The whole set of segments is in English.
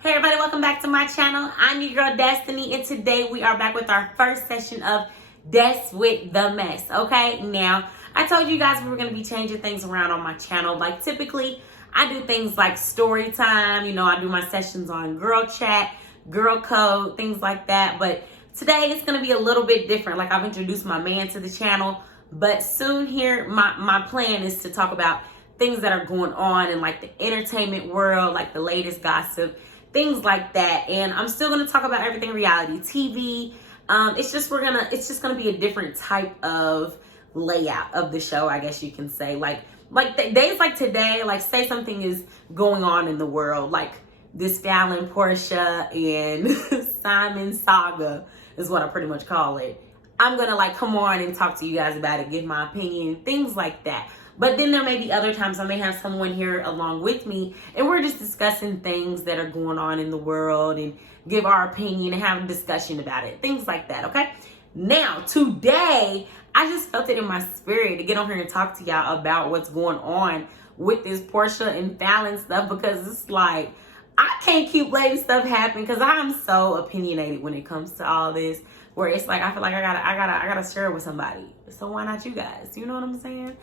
Hey everybody, welcome back to my channel. I'm your girl Destiny, and today we are back with our first session of Des with the Mess. Okay, now I told you guys we were going to be changing things around on my channel. Like typically I do things like story time, I do my sessions on girl chat, girl code, things like that. But today it's going to be a little bit different. Like I've introduced my man to the channel, but soon here my plan is to talk about things that are going on in like the entertainment world, like the latest gossip, things like that. And I'm still going to talk about everything reality TV. It's just gonna be a different type of layout of the show, I guess you can say. Like days like today, like say something is going on in the world, like this FALYNN, Porsha, and Simon saga is what I pretty much call it. I'm gonna like come on and talk to you guys about it, give my opinion, things like that. But then there may be other times I may have someone here along with me and we're just discussing things that are going on in the world and give our opinion and have a discussion about it. Things like that, okay? Now, today, I just felt it in my spirit to get on here and talk to y'all about what's going on with this Porsha and FALYNN stuff, because it's like, I can't keep letting stuff happen because I'm so opinionated when it comes to all this, where it's like I feel like I gotta share it with somebody. So why not you guys? You know what I'm saying?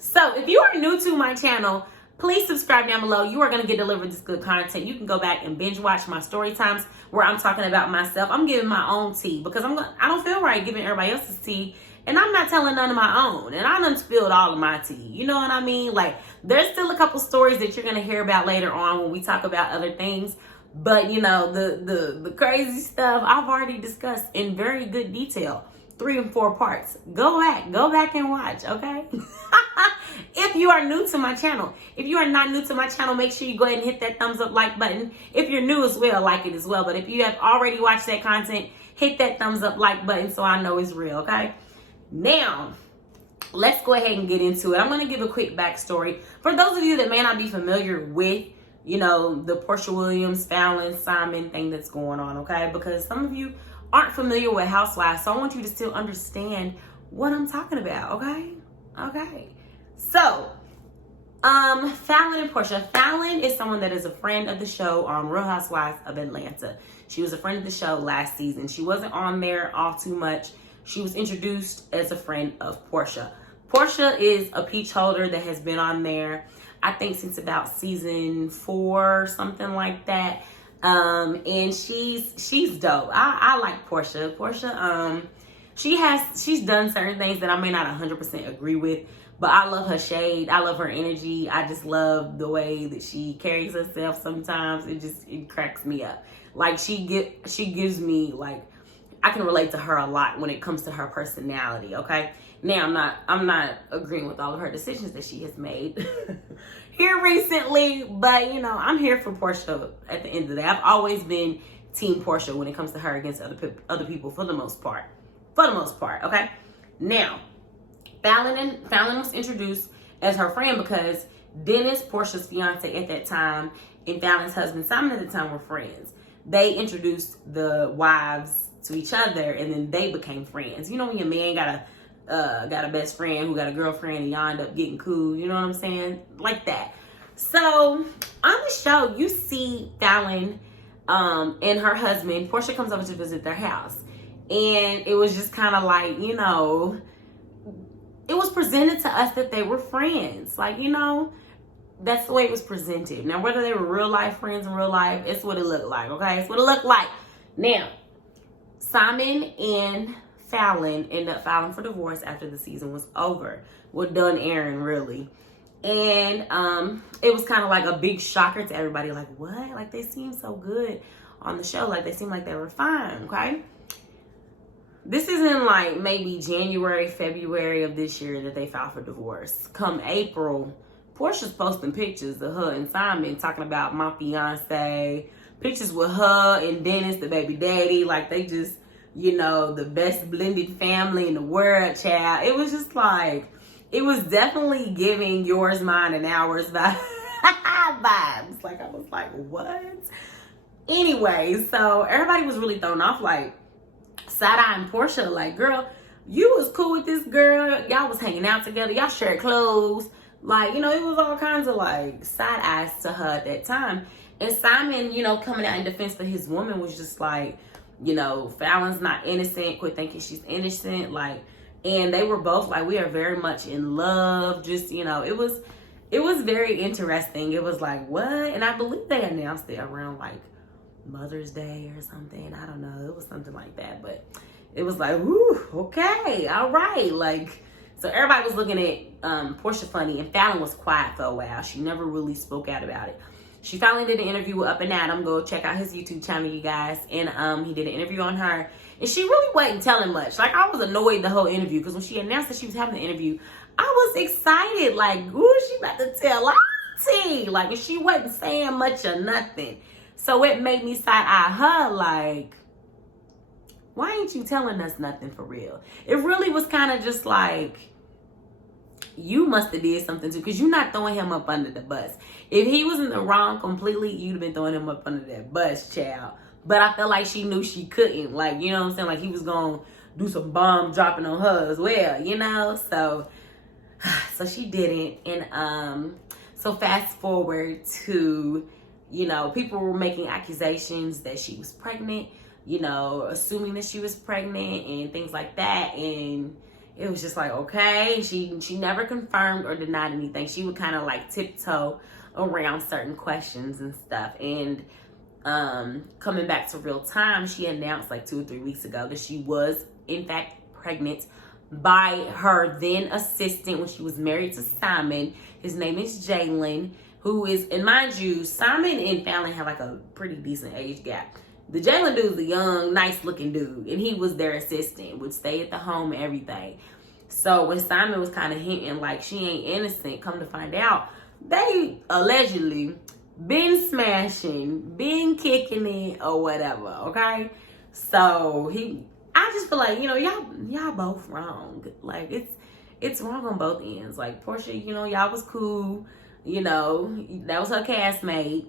So if you are new to my channel, please subscribe down below. You are going to get delivered this good content. You can go back and binge watch my story times where I'm talking about myself. I'm giving my own tea because I don't feel right giving everybody else's tea, and I'm not telling none of my own. And I done spilled all of my tea. You know what I mean? Like there's still a couple stories that you're going to hear about later on when we talk about other things. But the crazy stuff I've already discussed in very good detail. 3 and 4 parts. Go back and watch, okay? If you are new to my channel. If you are not new to my channel, make sure you go ahead and hit that thumbs up like button. If you're new as well, like it as well. But if you have already watched that content, hit that thumbs up like button so I know it's real, okay? Now, let's go ahead and get into it. I'm going to give a quick backstory. For those of you that may not be familiar with, the Porsha Williams, FALYNN, Simon thing that's going on, okay? Because some of you aren't familiar with Housewives, so I want you to still understand what I'm talking about, okay? Okay. So, FALYNN and Porsha. FALYNN is someone that is a friend of the show on Real Housewives of Atlanta. She was a friend of the show last season. She wasn't on there all too much. She was introduced as a friend of Porsha. Porsha is a peach holder that has been on there, I think, since about season 4, something like that. And she's dope. I like Porsha. Porsha, she's done certain things that I may not 100% agree with, but I love her shade. I love her energy. I just love the way that she carries herself sometimes. It cracks me up. Like she gives me, like, I can relate to her a lot when it comes to her personality, okay? Now, I'm not agreeing with all of her decisions that she has made here recently, but I'm here for Porsha at the end of the day. I've always been team Porsha when it comes to her against other people for the most part. Okay? Now, FALYNN was introduced as her friend because Dennis, Porsha's fiance at that time, and FALYNN's husband Simon at the time were friends. They introduced the wives to each other, and then they became friends. When your man got a best friend who got a girlfriend and y'all end up getting cool, you know what I'm saying? Like that. So on the show, you see FALYNN and her husband. Porsha comes over to visit their house, and it was just kind of like, it was presented to us that they were friends. Like, that's the way it was presented. Now, whether they were real life friends in real life, it's what it looked like, okay? It's what it looked like. Now, Simon and FALYNN ended up filing for divorce after the season was over. Well, done airing, really. And it was kind of like a big shocker to everybody. Like, what? Like, they seemed so good on the show. Like, they seemed like they were fine, okay? This is in like maybe January, February of this year that they filed for divorce. Come April, Porsha's posting pictures of her and Simon talking about my fiance. Pictures with her and Dennis, the baby daddy. Like, they just, the best blended family in the world, child. It was just like, it was definitely giving yours, mine, and ours vibes. Like, I was like, what? Anyway, so everybody was really thrown off, like, side-eyeing Porsha, like, girl, you was cool with this girl. Y'all was hanging out together. Y'all shared clothes. Like, it was all kinds of, like, side eyes to her at that time. And Simon, coming out in defense for his woman was just like, Fallon's not innocent. Quit thinking she's innocent. Like, and they were both like, we are very much in love. Just, it was very interesting. It was like, what? And I believe they announced it around like Mother's Day or something. I don't know. It was something like that. But it was like, whoo, okay, all right. Like, so everybody was looking at Porsha funny, and Fallon was quiet for a while. She never really spoke out about it. She finally did an interview with Up and Adam. Go check out his YouTube channel, you guys. And he did an interview on her. And she really wasn't telling much. Like, I was annoyed the whole interview because when she announced that she was having the interview, I was excited. Like, ooh, she about to tell all the tea. Like, and she wasn't saying much or nothing. So it made me side-eye her, like, why ain't you telling us nothing for real? It really was kind of just like, you must have did something too, because you're not throwing him up under the bus. If he was in the wrong completely, you'd have been throwing him up under that bus, child. But I felt like she knew she couldn't. Like, you know what I'm saying? Like, he was going to do some bomb dropping on her as well, So she didn't. And so fast forward to, people were making accusations that she was pregnant, assuming that she was pregnant and things like that. And it was just like, okay. She never confirmed or denied anything. She would kind of like tiptoe around certain questions and stuff. And coming back to real time, she announced like 2 or 3 weeks ago that she was in fact pregnant by her then assistant when she was married to Simon. His name is Jalen, who is, and mind you, Simon and Fallon have like a pretty decent age gap. The Jalen dude's a young, nice looking dude, and he was their assistant, would stay at the home and everything. So when Simon was kind of hinting like she ain't innocent, come to find out, they allegedly been smashing, been kicking it or whatever, okay? So I just feel like, y'all both wrong. Like, it's wrong on both ends. Like, Porsha, y'all was cool. That was her castmate.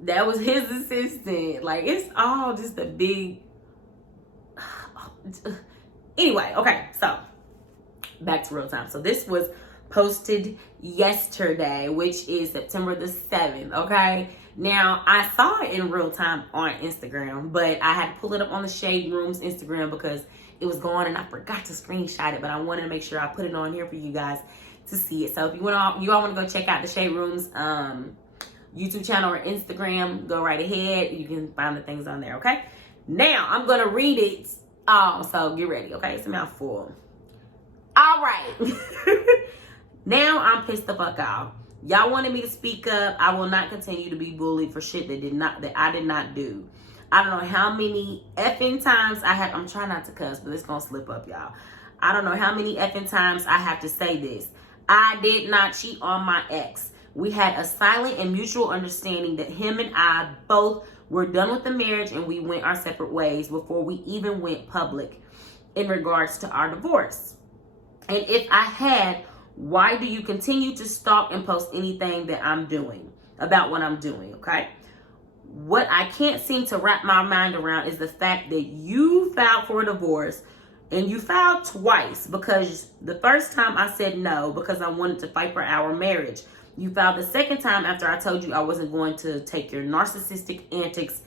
That was his assistant. Like, it's all just a big... Anyway, okay, so back to real time. So this was posted yesterday, which is September the 7th, okay? Now, I saw it in real time on Instagram, but I had to pull it up on the Shade Room's Instagram because it was gone and I forgot to screenshot it, but I wanted to make sure I put it on here for you guys to see it. So if you all want to go check out the Shade Room's YouTube channel or Instagram, go right ahead. You can find the things on there, okay? Now, I'm going to read it. So get ready, okay? It's a mouthful. All right. Now I'm pissed the fuck off. Y'all wanted me to speak up. I will not continue to be bullied for shit that I did not do. I don't know how many effing times I'm trying not to cuss, but it's going to slip up, y'all. I don't know how many effing times I have to say this. I did not cheat on my ex. We had a silent and mutual understanding that him and I both were done with the marriage and we went our separate ways before we even went public in regards to our divorce. And if I had, why do you continue to stalk and post anything that I'm doing about what I'm doing, okay? What I can't seem to wrap my mind around is the fact that you filed for a divorce and you filed twice, because the first time I said no because I wanted to fight for our marriage. You filed the second time after I told you I wasn't going to take your narcissistic antics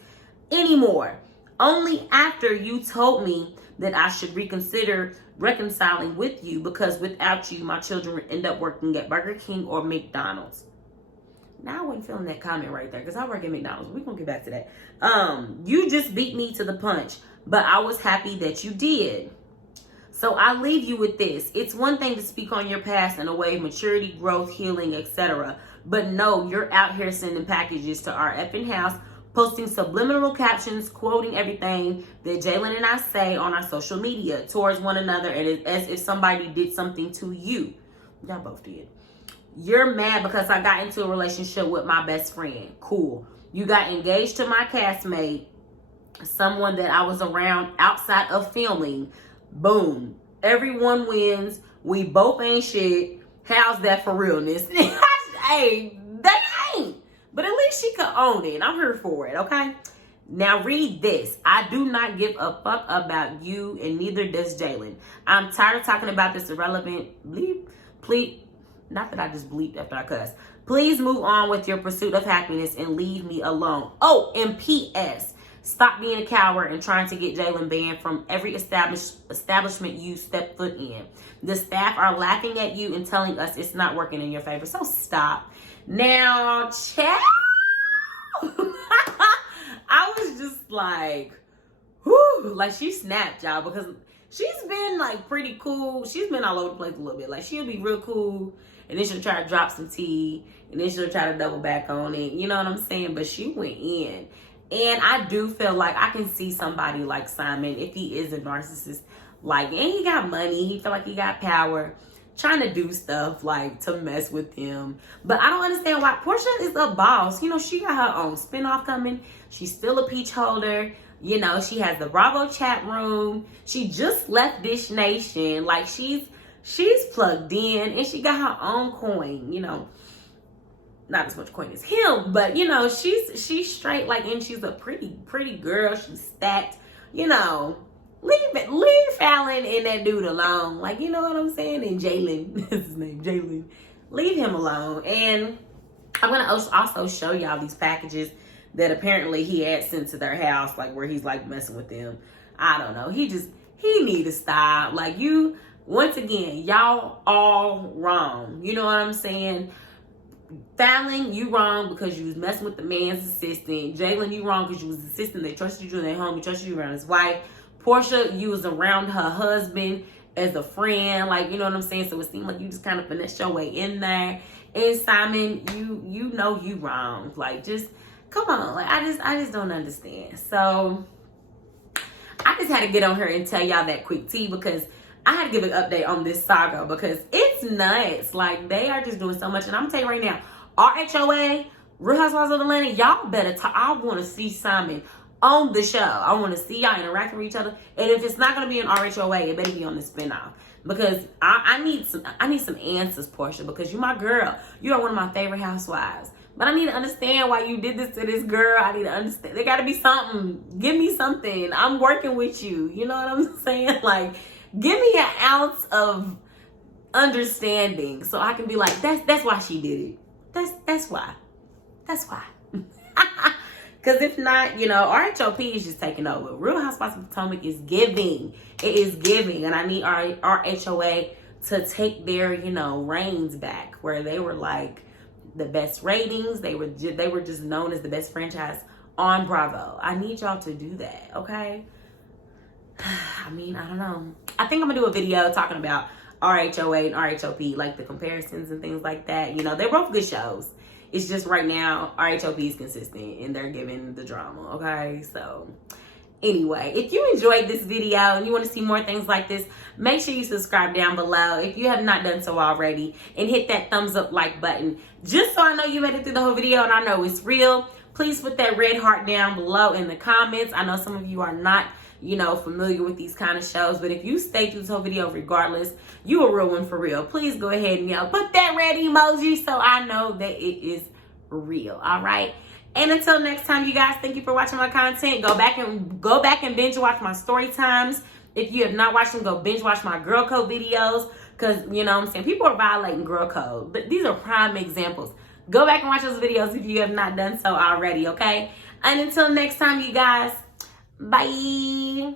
anymore. Only after you told me that I should reconsider reconciling with you, because without you, my children would end up working at Burger King or McDonald's. Now I wasn't feeling that comment right there because I work at McDonald's. We're going to get back to that. You just beat me to the punch, but I was happy that you did. So I leave you with this. It's one thing to speak on your past in a way of maturity, growth, healing, etc. But no, you're out here sending packages to our effing house, posting subliminal captions, quoting everything that Jalen and I say on our social media towards one another, and as if somebody did something to you. Y'all both did. You're mad because I got into a relationship with my best friend. Cool. You got engaged to my castmate, someone that I was around outside of filming. Boom. Everyone wins. We both ain't shit. How's that for realness? Hey, they ain't. But at least she could own it. I'm here for it, okay? Now read this. I do not give a fuck about you, and neither does Jalen. I'm tired of talking about this irrelevant bleep. Please. Not that I just bleeped after I cussed. Please move on with your pursuit of happiness and leave me alone. Oh, and P.S. Stop being a coward and trying to get Jalen banned from every establishment you step foot in. The staff are laughing at you and telling us it's not working in your favor. So stop. Now, child. I was just like, whew, like she snapped, y'all, because she's been like pretty cool. She's been all over the place a little bit. Like she'll be real cool, and then she'll try to drop some tea, and then she'll try to double back on it. You know what I'm saying? But she went in. And I do feel like I can see somebody like Simon, if he is a narcissist, like, and he got money, he feel like he got power, trying to do stuff like to mess with him. But I don't understand why. Porsha is a boss. You know, she got her own spinoff coming. She's still a peach holder. You know, she has the Bravo chat room. She just left Dish Nation. Like she's plugged in, and she got her own coin, you know. Not as much coin as him, but you know, she's straight, like, and she's a pretty girl. She's stacked, you know. Leave Fallon and that dude alone. Like, you know what I'm saying? And Jalen, that's his name, Jalen. Leave him alone. And I'm gonna also show y'all these packages that apparently he had sent to their house, like where he's like messing with them. I don't know. He need to stop. Like, you, once again, y'all all wrong. You know what I'm saying? Fallon, you wrong because you was messing with the man's assistant. Jalen, you wrong because you was assistant. They trusted you in their home. He trusted you around his wife. Porsha, you was around her husband as a friend. Like, you know what I'm saying? So it seemed like you just kind of finessed your way in there. And Simon, you know you wrong. Like, just come on. Like, I just don't understand. So I just had to get on her and tell y'all that quick tea, because I had to give an update on this saga, because it's nuts. Like, they are just doing so much. And I'm going to tell you right now, RHOA, Real Housewives of Atlanta, y'all better talk. I want to see Simon on the show. I want to see y'all interacting with each other. And if it's not going to be an RHOA, it better be on the spinoff. Because I need some answers, Porsha, because you my girl. You are one of my favorite housewives. But I need to understand why you did this to this girl. I need to understand. There got to be something. Give me something. I'm working with you. You know what I'm saying? Like, give me an ounce of understanding so I can be like, that's why she did it. That's why. That's why. Because if not, you know, RHOP is just taking over. Real Housewives of Potomac is giving. It is giving. And I need RHOA to take their, you know, reins back, where they were like the best ratings. They were just known as the best franchise on Bravo. I need y'all to do that, okay? I mean, I don't know. I think I'm gonna do a video talking about RHOA and RHOP, like the comparisons and things like that. You know, they're both good shows. It's just right now, RHOP is consistent and they're giving the drama, okay? So, anyway, if you enjoyed this video and you want to see more things like this, make sure you subscribe down below if you have not done so already, and hit that thumbs up like button, just so I know you made it through the whole video and I know it's real. Please put that red heart down below in the comments. I know some of you are not, you know, familiar with these kind of shows, but if you stay through this whole video regardless, you a real one for real. Please go ahead and, you know, put that red emoji so I know that it is real. All right. And until next time, you guys, thank you for watching my content. Go back and binge watch my story times. If you have not watched them, go binge watch my girl code videos, because, you know what I'm saying, people are violating girl code, but these are prime examples. Go back and watch those videos if you have not done so already, okay? And until next time, you guys, bye.